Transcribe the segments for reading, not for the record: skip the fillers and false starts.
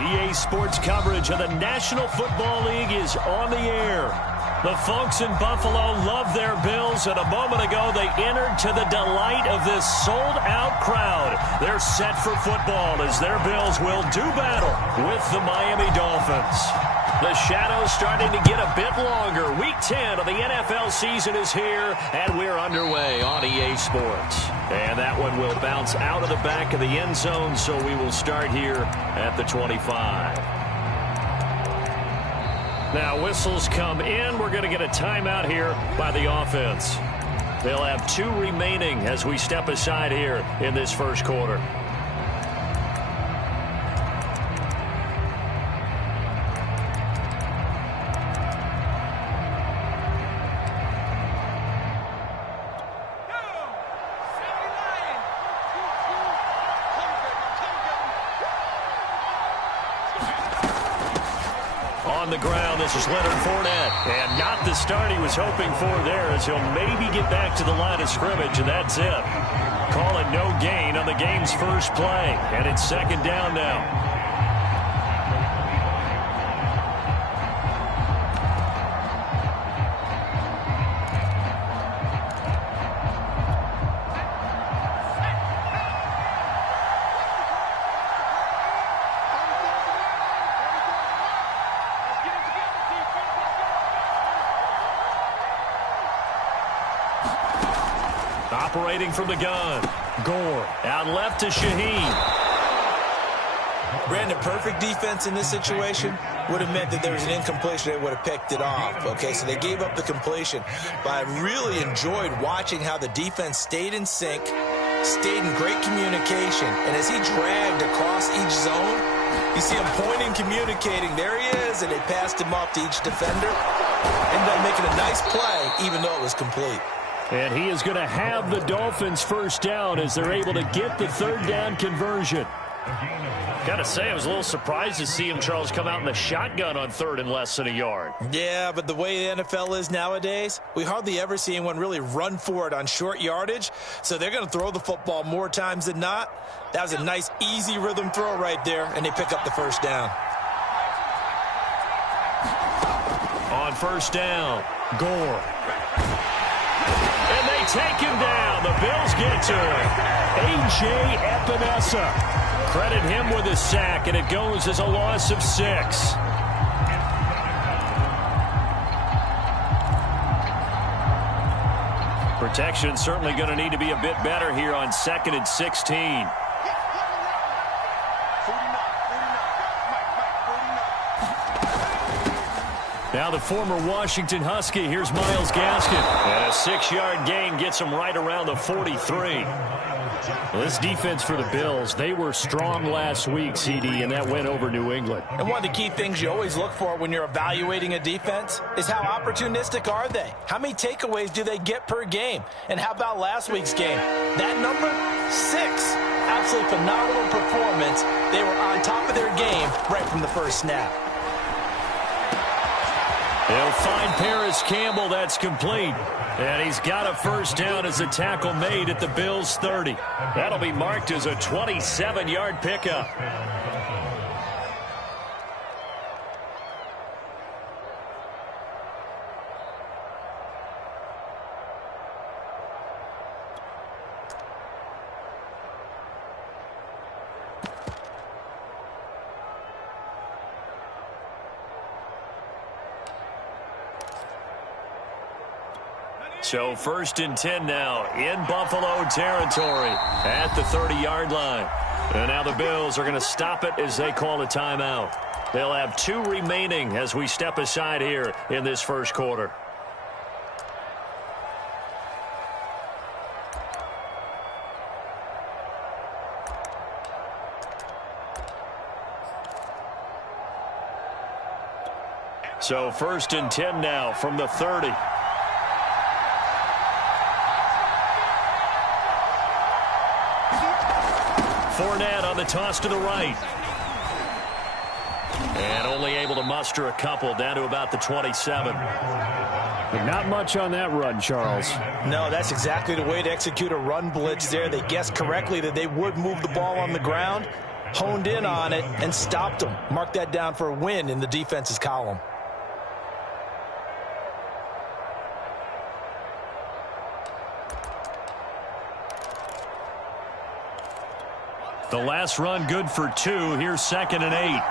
EA Sports coverage of the National Football League is on the air. The folks in Buffalo love their Bills, and a moment ago they entered to the delight of this sold-out crowd. They're set for football as their Bills will do battle with the Miami Dolphins. The shadow's starting to get a bit longer. Week 10 of the NFL season is here, and we're underway on EA Sports. And that one will bounce out of the back of the end zone, so we will start here at the 25. Now, whistles come in. We're going to get a timeout here by the offense. They'll have 2 remaining as we step aside here in this first quarter. On the ground, this is Leonard Fournette. And not the start he was hoping for there, as he'll maybe get back to the line of scrimmage, and that's it. Call it no gain on the game's first play. And it's second down now. Operating from the gun. Gore out left to Shaheen. Brandon, perfect defense in this situation would have meant that there was an incompletion. They would have picked it off. Okay, so they gave up the completion. But I really enjoyed watching how the defense stayed in sync, stayed in great communication. And as he dragged across each zone, you see him pointing, communicating. There he is, and they passed him off to each defender. Ended up making a nice play, even though it was complete. And he is going to have the Dolphins first down as they're able to get the third down conversion. Got to say, I was a little surprised to see him, Charles, come out in the shotgun on third and less than a yard. Yeah, but the way the NFL is nowadays, we hardly ever see anyone really run for it on short yardage. So they're going to throw the football more times than not. That was a nice, easy rhythm throw right there, and they pick up the first down. On first down, Gore. And they take him down. The Bills get to him. A.J. Epinesa. Credit him with a sack, and it goes as a loss of 6. Protection certainly going to need to be a bit better here on 2nd and 16. Now the former Washington Husky. Here's Myles Gaskin. And a 6-yard gain gets him right around the 43. Well, this defense for the Bills, they were strong last week, CD, and that went over New England. And one of the key things you always look for when you're evaluating a defense is how opportunistic are they? How many takeaways do they get per game? And how about last week's game? That number, 6. Absolutely phenomenal performance. They were on top of their game right from the first snap. They'll find Paris Campbell. That's complete. And he's got a first down as a tackle made at the Bills' 30. That'll be marked as a 27-yard pickup. So 1st and 10 now in Buffalo territory at the 30-yard line. And now the Bills are going to stop it as they call a timeout. They'll have 2 remaining as we step aside here in this first quarter. So 1st and 10 now from the 30. Fournette on the toss to the right. And only able to muster a couple down to about the 27. But not much on that run, Charles. No, that's exactly the way to execute a run blitz there. They guessed correctly that they would move the ball on the ground, honed in on it and stopped them. Mark that down for a win in the defense's column. The last run good for 2. Here's 2nd and 8.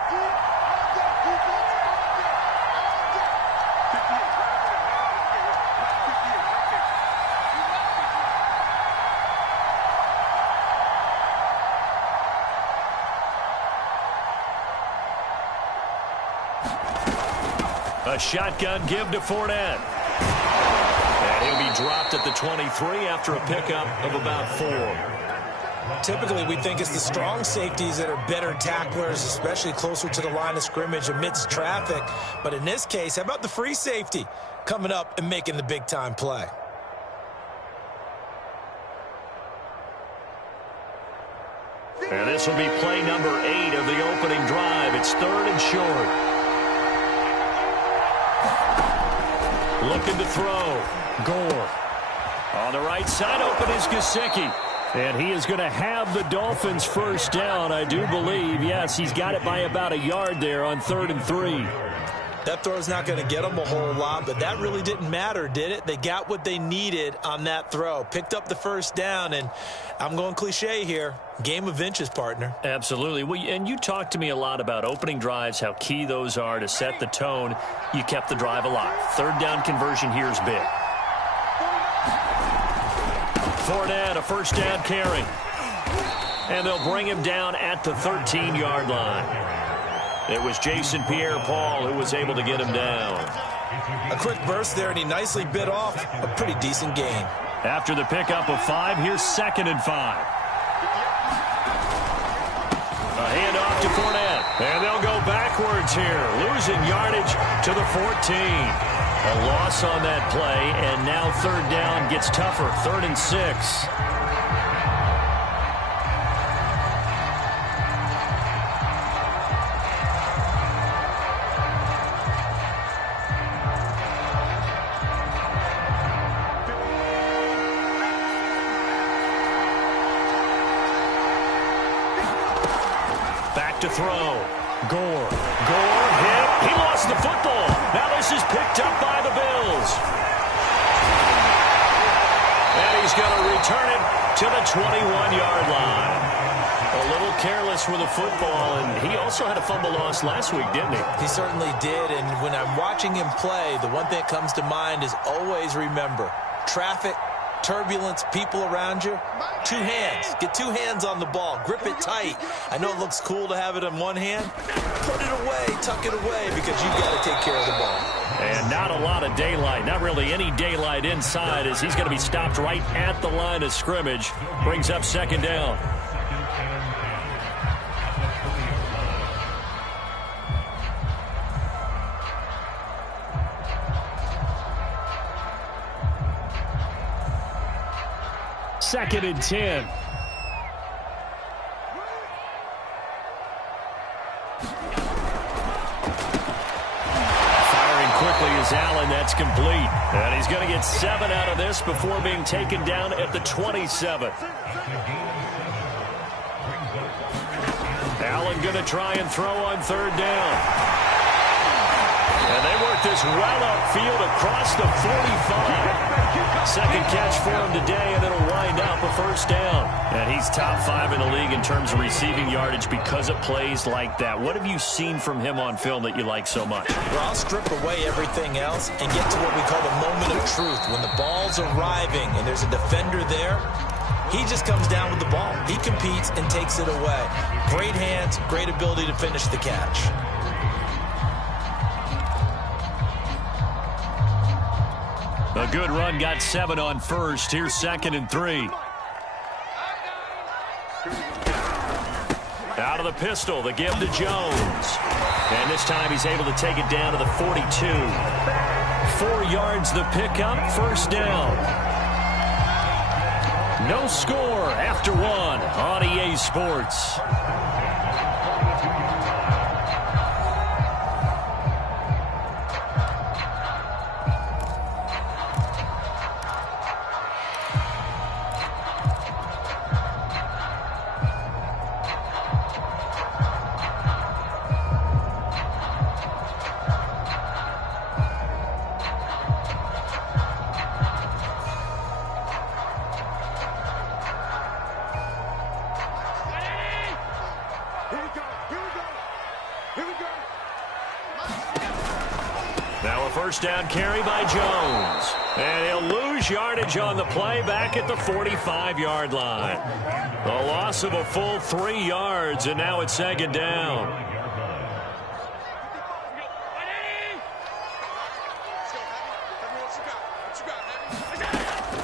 A shotgun give to Fournette. And he'll be dropped at the 23 after a pickup of about 4. Typically, we think it's the strong safeties that are better tacklers, especially closer to the line of scrimmage amidst traffic. But in this case, how about the free safety coming up and making the big-time play? And this will be play number 8 of the opening drive. It's 3rd and short. Looking to throw. Gore. On the right side, open is Gesicki. And he is going to have the Dolphins first down, I do believe. Yes, he's got it by about a yard there on 3rd and 3. That throw is not going to get them a whole lot, but that really didn't matter, did it? They got what they needed on that throw. Picked up the first down, and I'm going cliche here. Game of inches, partner. Absolutely. Well, and you talked to me a lot about opening drives, how key those are to set the tone. You kept the drive alive. 3rd down conversion here is big. Fournette, a first down carry. And they'll bring him down at the 13-yard line. It was Jason Pierre-Paul who was able to get him down. A quick burst there, and he nicely bit off a pretty decent gain. After the pickup of 5, here's 2nd and 5. A handoff to Fournette. And they'll go backwards here, losing yardage to the 14. A loss on that play, and now 3rd down gets tougher, 3rd and 6. Back to throw. Gore hit. He lost the football. Now this is picked up by the Bills. And he's going to return it to the 21-yard line. A little careless with the football, and he also had a fumble loss last week, didn't he? He certainly did, and when I'm watching him play, the one thing that comes to mind is always remember, traffic, turbulence, people around you, 2 hands. Get 2 hands on the ball. Grip it tight. I know it looks cool to have it in one hand. Put it away, tuck it away, because you've got to take care of the ball. And not a lot of daylight, not really any daylight inside, as he's going to be stopped right at the line of scrimmage. Brings up 2nd down. Second and 10. Firing quickly is Allen. That's complete. And he's going to get 7 out of this before being taken down at the 27. Allen going to try and throw on 3rd down. And they work this well upfield across the 45. Second catch for him today, and it'll wind up a first down. And he's top 5 in the league in terms of receiving yardage because of plays like that. What have you seen from him on film that you like so much? Well, I'll strip away everything else and get to what we call the moment of truth. When the ball's arriving and there's a defender there, he just comes down with the ball. He competes and takes it away. Great hands, great ability to finish the catch. A good run, got 7 on first. Here's 2nd and 3. Out of the pistol, the give to Jones. And this time he's able to take it down to the 42. 4 yards the pickup, first down. No score after 1 on EA Sports. first down carry by Jones. And he'll lose yardage on the play back at the 45-yard line. A loss of a full 3 yards, and now it's second down.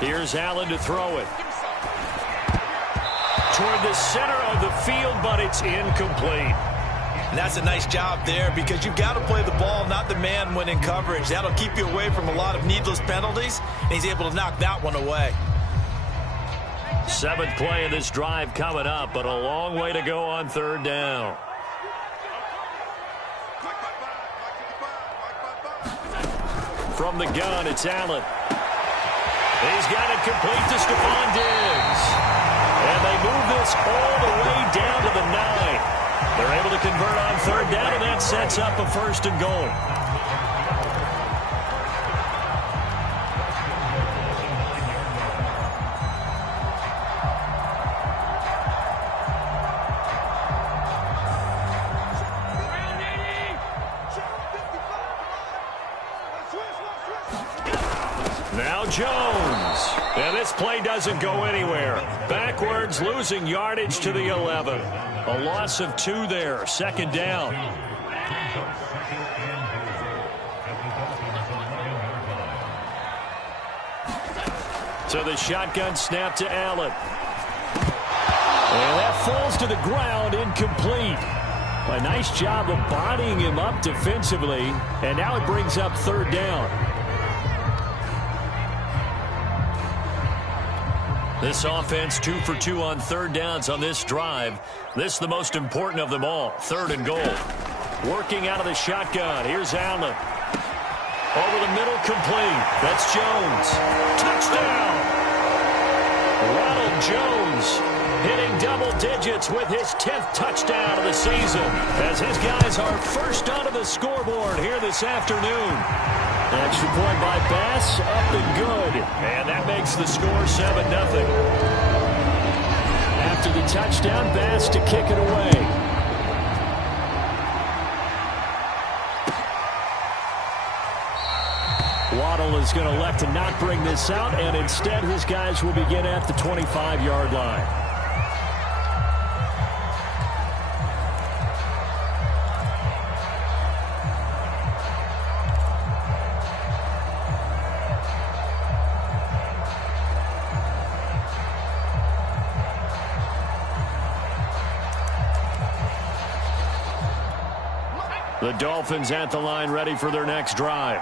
Here's Allen to throw it. Toward the center of the field, but it's incomplete. And that's a nice job there because you've got to play the ball, not the man when in coverage. That'll keep you away from a lot of needless penalties, and he's able to knock that one away. 7th play of this drive coming up, but a long way to go on third down. From the gun, it's Allen. He's got it complete to Stephon Diggs. And they move this all the way down to the 9. They're able to convert on third down, and that sets up a 1st and goal. Now Jones. And this play doesn't go anywhere. Backwards, losing yardage to the 11. A loss of 2 there. Second down. So the shotgun snap to Allen. And that falls to the ground, incomplete. A nice job of bodying him up defensively. And now it brings up third down. This offense 2 for 2 on third downs on this drive. This is the most important of them all. 3rd and goal. Working out of the shotgun. Here's Allen. Over the middle, complete. That's Jones. Touchdown! Ronald Jones hitting double digits with his 10th touchdown of the season as his guys are first onto the scoreboard here this afternoon. Extra point by Bass, up and good. And that makes the score 7-0. After the touchdown, Bass to kick it away. Waddle is going to elect to not bring this out, and instead his guys will begin at the 25-yard line. The Dolphins at the line ready for their next drive.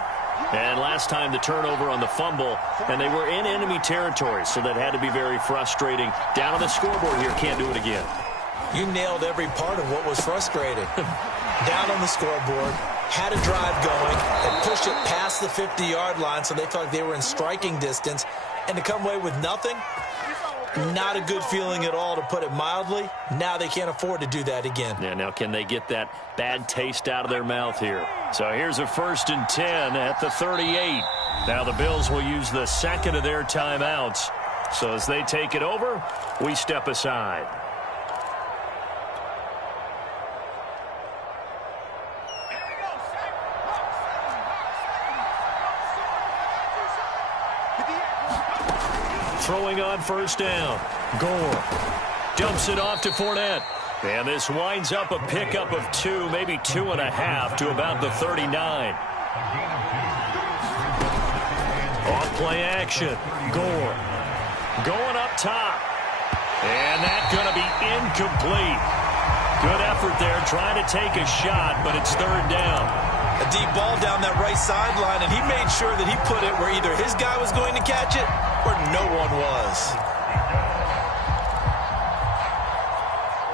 And last time the turnover on the fumble, and they were in enemy territory, so that had to be very frustrating. Down on the scoreboard here, can't do it again. You nailed every part of what was frustrating. Down on the scoreboard, had a drive going, and pushed it past the 50-yard line so they felt like they were in striking distance, and to come away with nothing, not a good feeling at all, to put it mildly. Now they can't afford to do that again. Yeah, now can they get that bad taste out of their mouth here? So here's a 1st and 10 at the 38. Now the Bills will use the second of their timeouts. So as they take it over, we step aside. Throwing on first down. Gore dumps it off to Fournette. And this winds up a pickup of 2, maybe 2.5 to about the 39. Off play action. Gore going up top. And that's going to be incomplete. Good effort there trying to take a shot, but it's third down. A deep ball down that right sideline, and he made sure that he put it where either his guy was going to catch it or no one was.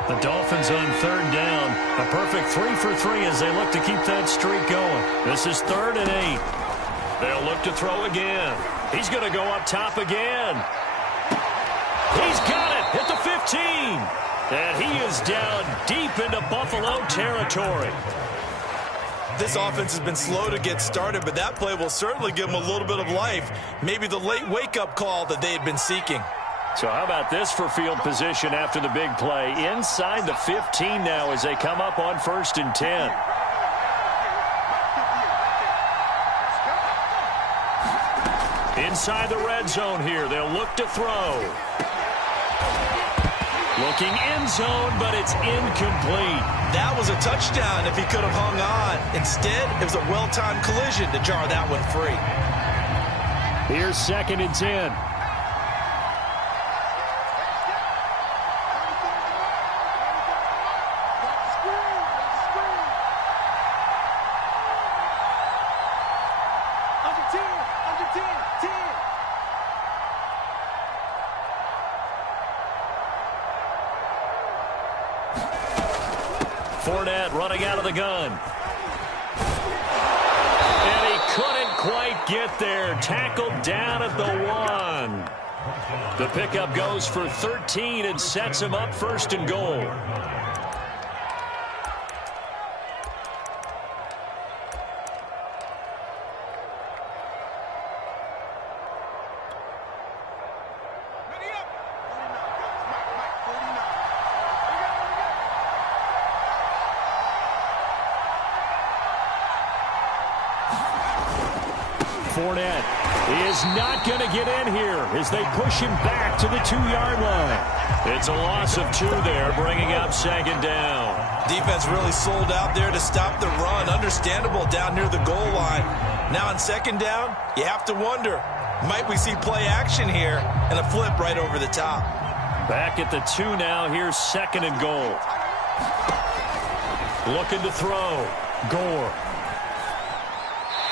The Dolphins on third down. A perfect 3 for 3 as they look to keep that streak going. This is 3rd and 8. They'll look to throw again. He's going to go up top again. He's got it at the 15. And he is down deep into Buffalo territory. This offense has been slow to get started, but that play will certainly give them a little bit of life. Maybe the late wake-up call that they had been seeking. So how about this for field position after the big play? Inside the 15 now as they come up on 1st and 10. Inside the red zone here, they'll look to throw. Looking end zone, but it's incomplete. That was a touchdown if he could have hung on. Instead, it was a well-timed collision to jar that one free. Here's 2nd and 10. Fournette running out of the gun. And he couldn't quite get there. Tackled down at the 1. The pickup goes for 13 and sets him up 1st and goal. Fournette is not going to get in here as they push him back to the 2-yard line. It's a loss of 2 there, bringing up 2nd down. Defense really sold out there to stop the run. Understandable down near the goal line. Now on 2nd down, you have to wonder, might we see play action here and a flip right over the top? Back at the 2 now. Here's 2nd and goal. Looking to throw. Gore.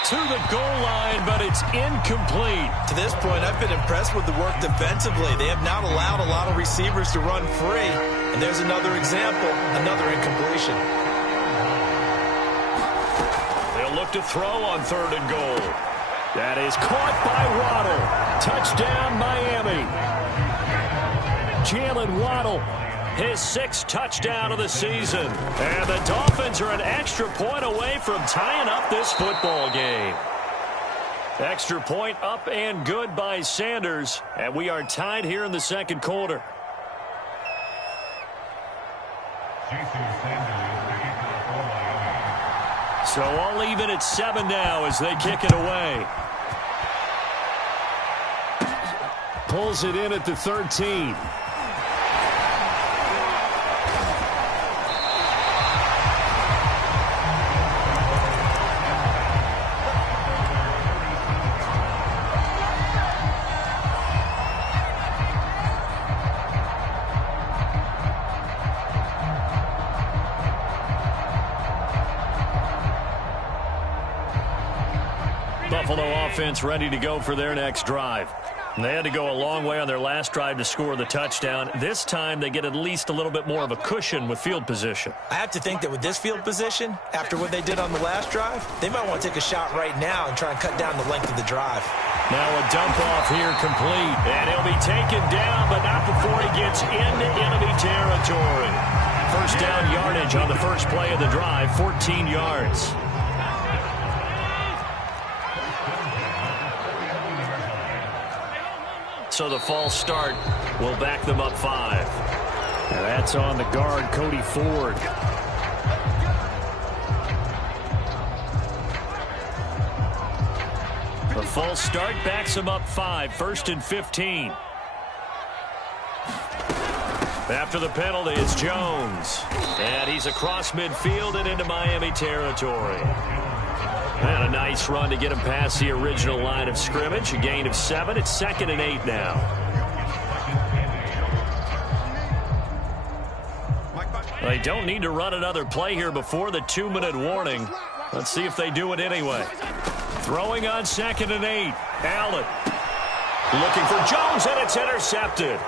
To the goal line, but it's incomplete. To this point, I've been impressed with the work defensively. They have not allowed a lot of receivers to run free. And there's another example, another incompletion. They'll look to throw on 3rd and goal. That is caught by Waddle. Touchdown, Miami. Jalen Waddle, his 6th touchdown of the season. And the Dolphins are an extra point away from tying up this football game. Extra point up and good by Sanders. And we are tied here in the 2nd quarter. So all even at 7 now as they kick it away. Pulls it in at the 13. Buffalo offense ready to go for their next drive. They had to go a long way on their last drive to score the touchdown. This time they get at least a little bit more of a cushion with field position. I have to think that with this field position, after what they did on the last drive, they might want to take a shot right now and try and cut down the length of the drive. Now a dump off here complete. And he'll be taken down, but not before he gets into enemy territory. First down yardage on the first play of the drive, 14 yards. So the false start will back them up 5. Now that's on the guard, Cody Ford. The false start backs them up 5, 1st and 15. After the penalty, it's Jones. And he's across midfield and into Miami territory. And a nice run to get him past the original line of scrimmage. A gain of 7. It's 2nd and 8 now. They don't need to run another play here before the 2-minute warning. Let's see if they do it anyway. Throwing on 2nd and 8. Allen looking for Jones, and it's intercepted.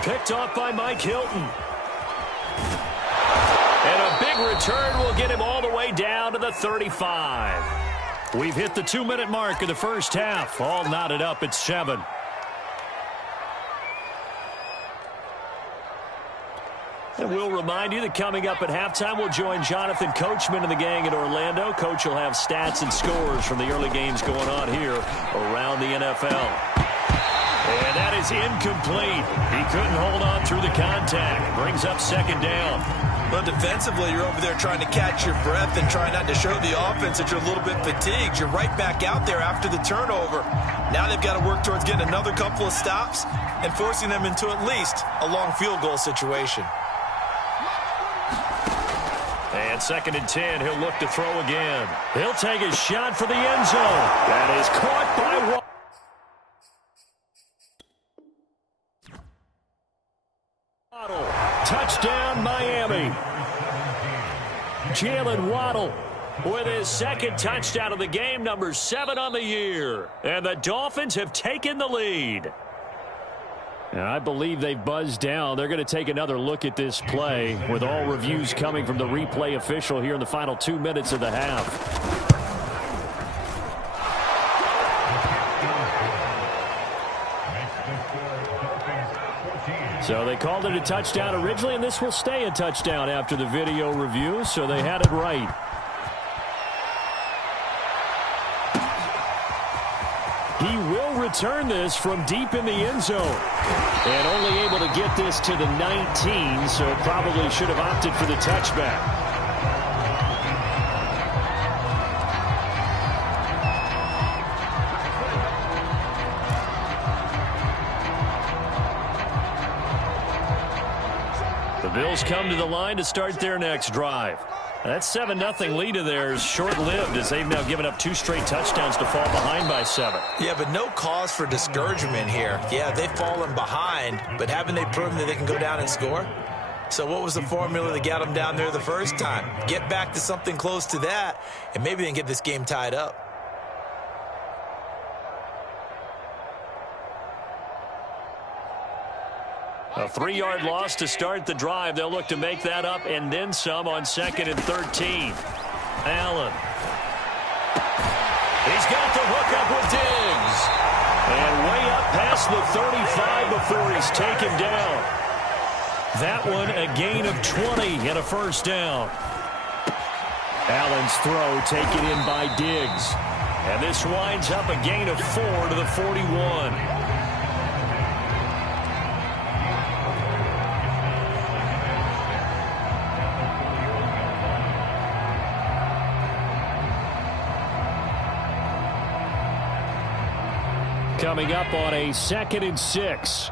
Picked off by Mike Hilton. And a big return will get him all the way down to the 35. We've hit the 2-minute mark of the first half. All knotted up at 7. And we'll remind you that coming up at halftime, we'll join Jonathan Coachman and the gang in Orlando. Coach will have stats and scores from the early games going on here around the NFL. And that is incomplete. He couldn't hold on through the contact. Brings up 2nd down. Well, defensively, you're over there trying to catch your breath and trying not to show the offense that you're a little bit fatigued. You're right back out there after the turnover. Now they've got to work towards getting another couple of stops and forcing them into at least a long field goal situation. And 2nd and 10, he'll look to throw again. He'll take a shot for the end zone. That is caught by Waddle. Touchdown, Miami. Jalen Waddle with his 2nd touchdown of the game, number 7 on the year. And the Dolphins have taken the lead. And I believe they've buzzed down. They're going to take another look at this play with all reviews coming from the replay official here in the final 2 minutes of the half. So they called it a touchdown originally, and this will stay a touchdown after the video review, so they had it right. He will return this from deep in the end zone. And only able to get this to the 19, so probably should have opted for the touchback. The Bills come to the line to start their next drive. That 7-0 lead of theirs short-lived as they've now given up 2 straight touchdowns to fall behind by 7. Yeah, but no cause for discouragement here. Yeah, they've fallen behind, but haven't they proven that they can go down and score? So what was the formula that got them down there the first time? Get back to something close to that, and maybe they can get this game tied up. A 3-yard loss to start the drive. They'll look to make that up and then some on 2nd and 13. Allen. He's got the hook up with Diggs. And way up past the 35 before he's taken down. That one a gain of 20 and a first down. Allen's throw taken in by Diggs. And this winds up a gain of 4 to the 41. Coming up on a 2nd and 6.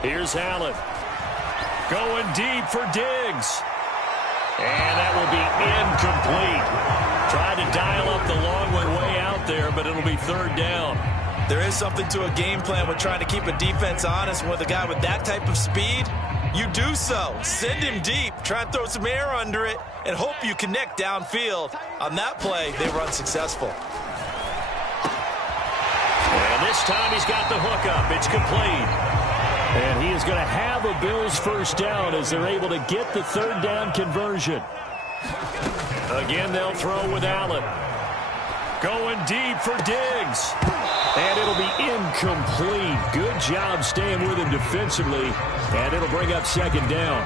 Here's Allen. Going deep for Diggs. And that will be incomplete. Tried to dial up the long one way out there, but it'll be 3rd down. There is something to a game plan with trying to keep a defense honest. With a guy with that type of speed, you do so. Send him deep. Try and throw some air under it and hope you connect downfield. On that play, they were unsuccessful. And this time he's got the hook up. It's complete. And he is going to have a Bills first down as they're able to get the 3rd down conversion. Again, they'll throw with Allen. Going deep for Diggs. And it'll be incomplete. Good job staying with him defensively. And it'll bring up 2nd down.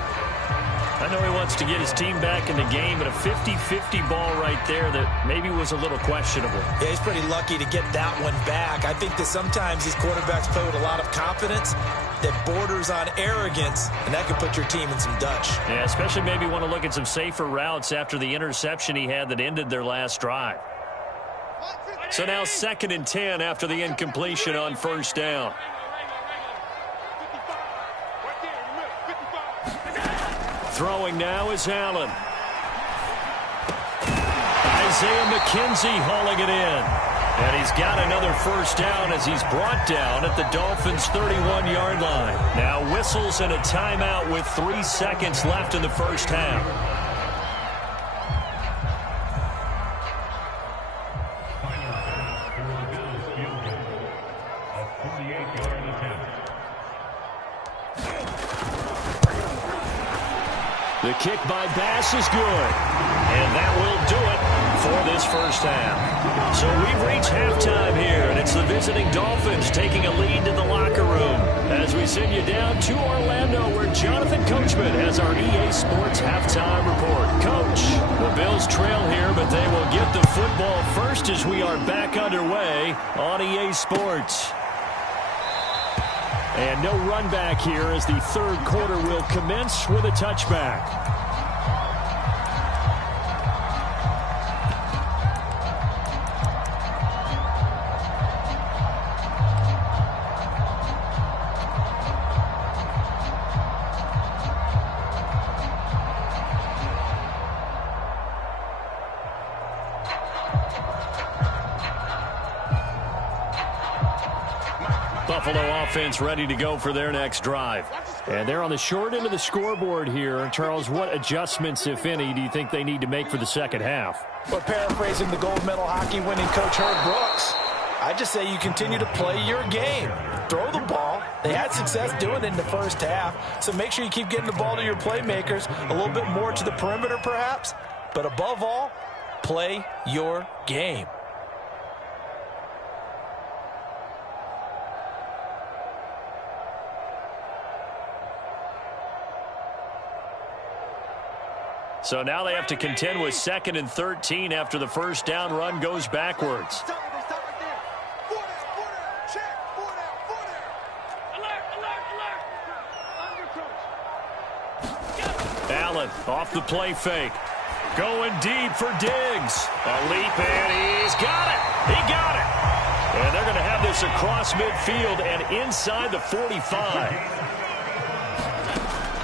I know he wants to get his team back in the game, but a 50-50 ball right there that maybe was a little questionable. Yeah, he's pretty lucky to get that one back. I think that sometimes these quarterbacks play with a lot of confidence that borders on arrogance, and that can put your team in some Dutch. Yeah, especially maybe want to look at some safer routes after the interception he had that ended their last drive. So now 2nd and 10 after the incompletion on 1st down. Throwing now is Allen. Isaiah McKenzie hauling it in. And he's got another first down as he's brought down at the Dolphins' 31-yard line. Now whistles and a timeout with 3 seconds left in the first half. The kick by Bass is good. And that will do it for this first half. So we've reached halftime here, and it's the visiting Dolphins taking a lead to the locker room as we send you down to Orlando where Jonathan Coachman has our EA Sports halftime report. Coach, the Bills trail here, but they will get the football first as we are back underway on EA Sports. And no run back here as the third quarter will commence with a touchback. Buffalo offense ready to go for their next drive. And they're on the short end of the scoreboard here. Charles, what adjustments, if any, do you think they need to make for the second half? Well, paraphrasing the gold medal hockey winning coach Herb Brooks, I just say you continue to play your game. Throw the ball. They had success doing it in the first half, so make sure you keep getting the ball to your playmakers, a little bit more to the perimeter perhaps, but above all, play your game. So now they have to contend with 2nd and 13 after the first down run goes backwards. Allen off the play fake. Going deep for Diggs. A leap, and he's got it. He got it. And they're going to have this across midfield and inside the 45.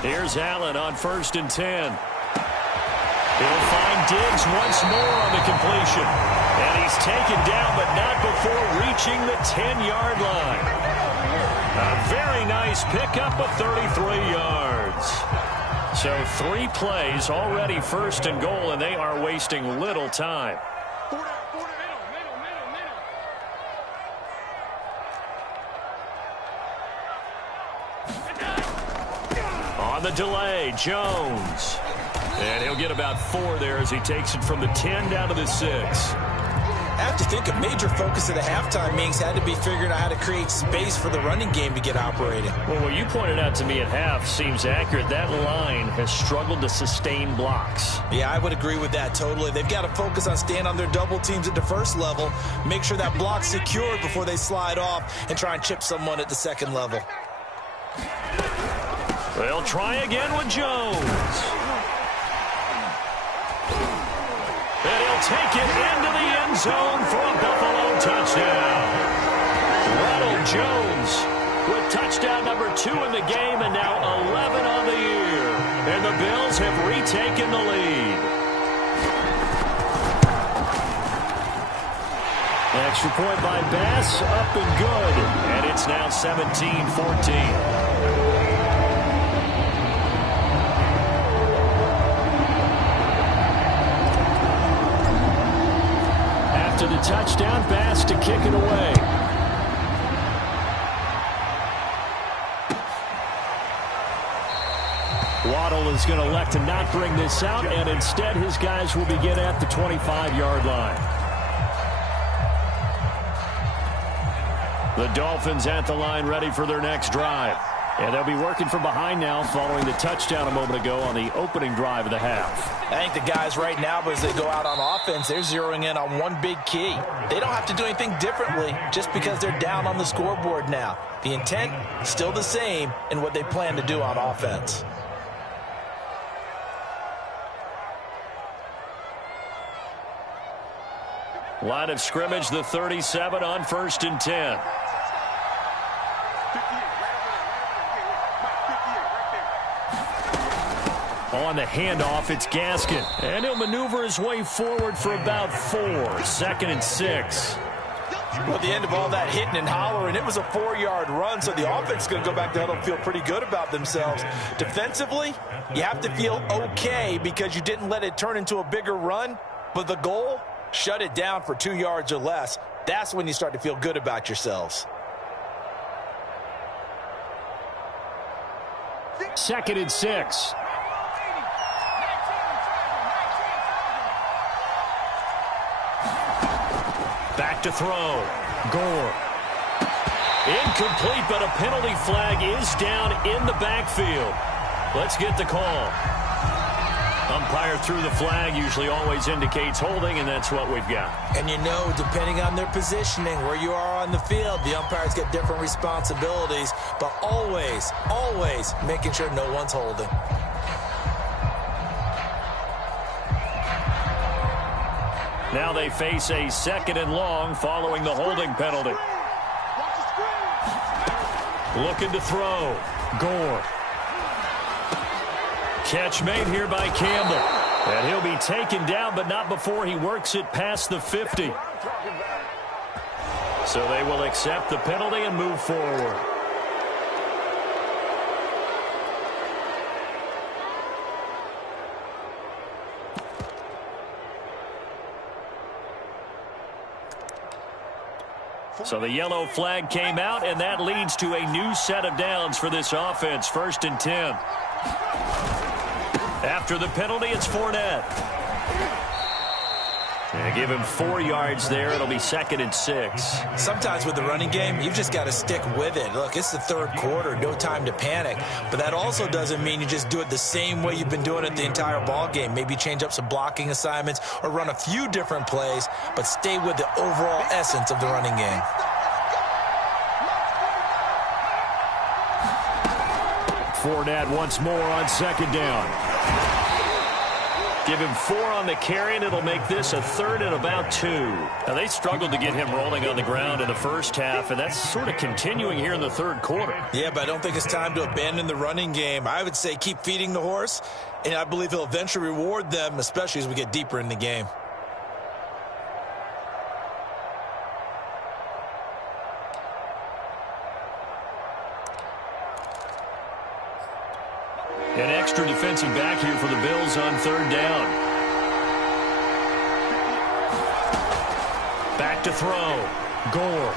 Here's Allen on 1st and 10. He'll find Diggs once more on the completion. And he's taken down, but not before reaching the 10-yard line. A very nice pickup of 33 yards. So 3 plays already 1st and goal, and they are wasting little time. On the delay, Jones. And he'll get about 4 there as he takes it from the 10 down to the 6. I have to think a major focus of the halftime meetings had to be figuring out how to create space for the running game to get operating. Well, what you pointed out to me at half seems accurate. That line has struggled to sustain blocks. Yeah, I would agree with that totally. They've got to focus on staying on their double teams at the first level, make sure that block's secured before they slide off, and try and chip someone at the second level. They'll try again with Jones. And he'll take it into the end zone for a Buffalo touchdown. Ronald Jones with touchdown number 2 in the game and now 11 on the year. And the Bills have retaken the lead. Extra point by Bass, up and good. And it's now 17-14. To the touchdown, Bass to kick it away. Waddle is going to elect to not bring this out, and instead his guys will begin at the 25-yard line. The Dolphins at the line ready for their next drive. And they'll be working from behind now following the touchdown a moment ago on the opening drive of the half. I think the guys right now, as they go out on offense, they're zeroing in on one big key. They don't have to do anything differently just because they're down on the scoreboard now. The intent, still the same in what they plan to do on offense. Line of scrimmage, the 37 on 1st and 10. On the handoff, it's Gaskin. And he'll maneuver his way forward for about 4. 2nd and 6. Well, at the end of all that hitting and hollering, it was a 4-yard run, so the offense is going to go back there and feel pretty good about themselves. Defensively, you have to feel okay because you didn't let it turn into a bigger run, but the goal, shut it down for 2 yards or less. That's when you start to feel good about yourselves. 2nd and 6. Back to throw. Gore. Incomplete, but a penalty flag is down in the backfield. Let's get the call. Umpire threw the flag, usually always indicates holding, and that's what we've got. And you know, depending on their positioning, where you are on the field, the umpires get different responsibilities, but always, always making sure no one's holding. Now they face a 2nd and long following the holding penalty. Looking to throw. Gore. Catch made here by Campbell. And he'll be taken down, but not before he works it past the 50. So they will accept the penalty and move forward. So the yellow flag came out, and that leads to a new set of downs for this offense. 1st and 10. After the penalty, it's Fournette. And give him 4 yards there. It'll be 2nd and 6. Sometimes with the running game, you've just got to stick with it. Look, it's the 3rd quarter, no time to panic. But that also doesn't mean you just do it the same way you've been doing it the entire ball game. Maybe change up some blocking assignments or run a few different plays, but stay with the overall essence of the running game. Fournette once more on 2nd down. Give him 4 on the carry, and it'll make this a 3rd and about 2. Now, they struggled to get him rolling on the ground in the first half, and that's sort of continuing here in the 3rd quarter. Yeah, but I don't think it's time to abandon the running game. I would say keep feeding the horse, and I believe he'll eventually reward them, especially as we get deeper in the game. An extra defensive back here for the Bills on 3rd down. Back to throw. Gore.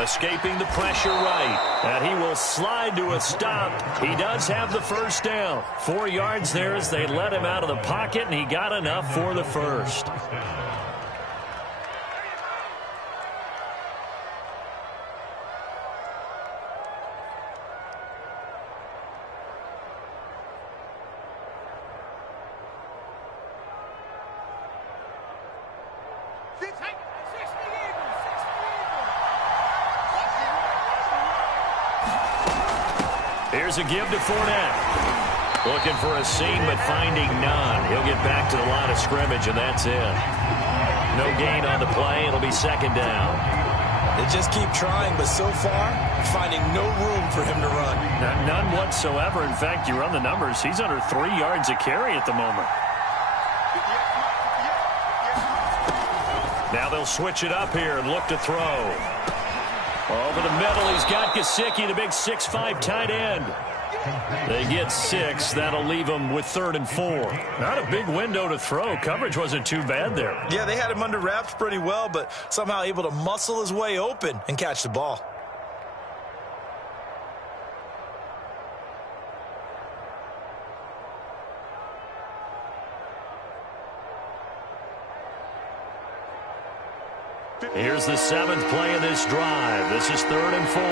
Escaping the pressure right. And he will slide to a stop. He does have the 1st down. 4 yards there as they let him out of the pocket, and he got enough for the 1st. Here's a give to Fournette. Looking for a seam, but finding none. He'll get back to the line of scrimmage, and that's it. No gain on the play. It'll be 2nd down. They just keep trying, but so far, finding no room for him to run. None whatsoever. In fact, you run the numbers. He's under 3 yards a carry at the moment. Now they'll switch it up here and look to throw. Over the middle, he's got Gesicki, the big 6'5" tight end. They get 6. That'll leave them with 3rd and 4. Not a big window to throw. Coverage wasn't too bad there. Yeah, they had him under wraps pretty well, but somehow able to muscle his way open and catch the ball. Here's the 7th play of this drive. This is 3rd and 4.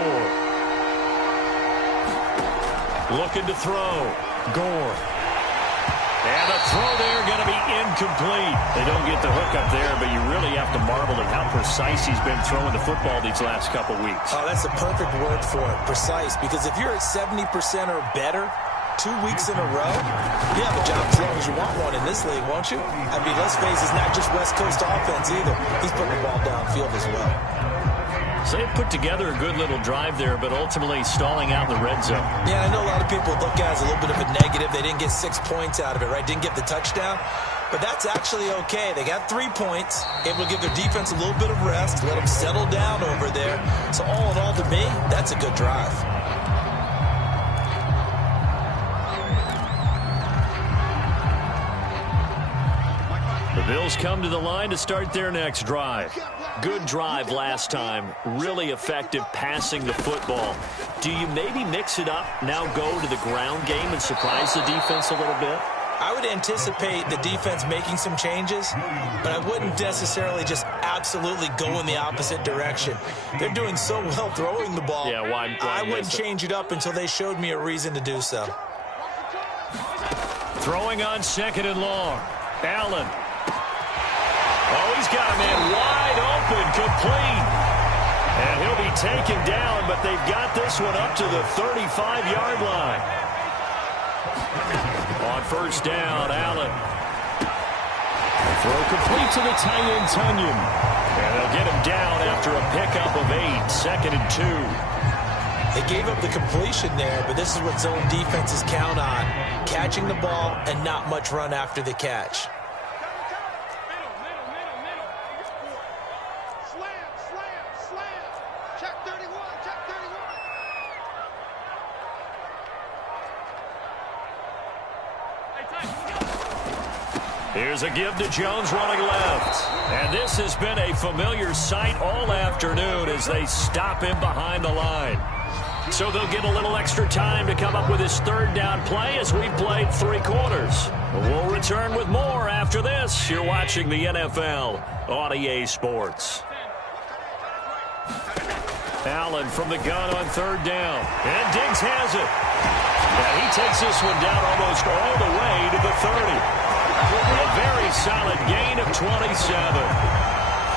Looking to throw. Gore. And a throw there going to be incomplete. They don't get the hook up there, but you really have to marvel at how precise he's been throwing the football these last couple weeks. Oh, that's the perfect word for it, precise, because if you're at 70% or better 2 weeks in a row, you have a job as long as you want one in this league, won't you? I mean, let's face it, it's not just West Coast offense either. He's putting the ball downfield as well. So they put together a good little drive there, but ultimately stalling out in the red zone. Yeah, I know a lot of people look at it as a little bit of a negative. They didn't get 6 points out of it, right? Didn't get the touchdown. But that's actually okay. They got 3 points, able to give their defense a little bit of rest, let them settle down over there. So all in all, to me, that's a good drive. The Bills come to the line to start their next drive. Good drive last time. Really effective passing the football. Do you maybe mix it up, now go to the ground game and surprise the defense a little bit? I would anticipate the defense making some changes, but I wouldn't necessarily just absolutely go in the opposite direction. They're doing so well throwing the ball. Yeah, why I wouldn't change it up until they showed me a reason to do so. Throwing on 2nd and long. Allen. Oh, he's got a man wide open, complete. And he'll be taken down, but they've got this one up to the 35-yard line. On 1st down, Allen. Throw complete to the tight end, Tunyon. And they'll get him down after a pickup of 8, 2nd and 2. They gave up the completion there, but this is what zone defenses count on. Catching the ball and not much run after the catch. Here's a give to Jones running left. And this has been a familiar sight all afternoon as they stop him behind the line. So they'll get a little extra time to come up with his 3rd down play as we've played 3 quarters. We'll return with more after this. You're watching the NFL on EA Sports. Allen from the gun on 3rd down. And Diggs has it. And he takes this one down almost all the way to the 30. A very solid gain of 27.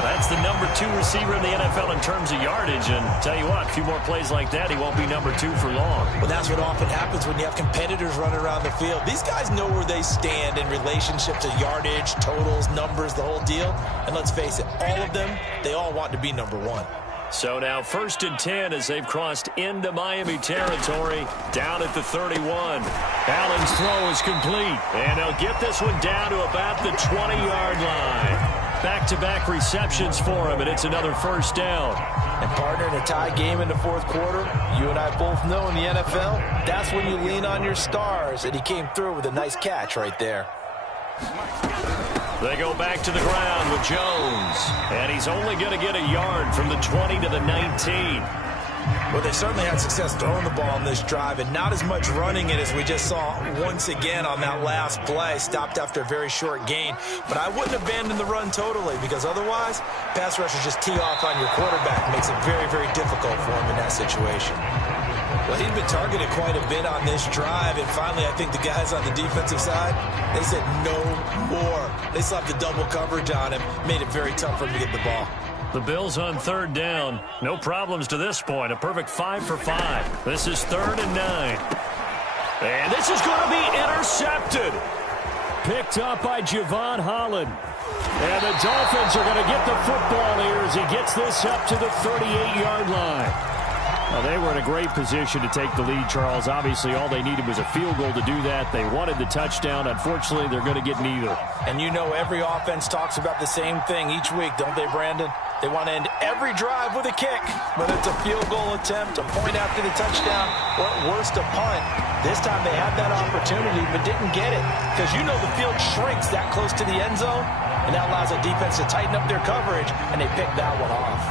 That's the number 2 receiver in the NFL in terms of yardage. And tell you what, a few more plays like that, he won't be number 2 for long. Well, that's what often happens when you have competitors running around the field. These guys know where they stand in relationship to yardage, totals, numbers, the whole deal. And let's face it, all of them, they all want to be number 1. So now 1st and 10 as they've crossed into Miami territory, down at the 31. Allen's throw is complete, and they'll get this one down to about the 20-yard line. Back-to-back receptions for him, and it's another 1st down. And partner, in a tie game in the 4th quarter, you and I both know in the NFL, that's when you lean on your stars, and he came through with a nice catch right there. They go back to the ground with Jones. And he's only going to get a yard from the 20 to the 19. Well, they certainly had success throwing the ball on this drive and not as much running it as we just saw once again on that last play. Stopped after a very short gain. But I wouldn't abandon the run totally because otherwise, pass rushers just tee off on your quarterback. Makes it very, very difficult for him in that situation. Well, he'd been targeted quite a bit on this drive, and finally I think the guys on the defensive side, they said no more. They slapped the double coverage on him, made it very tough for him to get the ball. The Bills on 3rd down. No problems to this point. A perfect 5 for 5. This is 3rd and 9. And this is going to be intercepted. Picked up by Javon Holland. And the Dolphins are going to get the football here as he gets this up to the 38-yard line. Well, they were in a great position to take the lead, Charles. Obviously, all they needed was a field goal to do that. They wanted the touchdown. Unfortunately, they're going to get neither. And you know every offense talks about the same thing each week, don't they, Brandon? They want to end every drive with a kick, whether it's a field goal attempt, a point after the touchdown, or at worst, a punt. This time they had that opportunity but didn't get it because you know the field shrinks that close to the end zone, and that allows the defense to tighten up their coverage, and they picked that one off.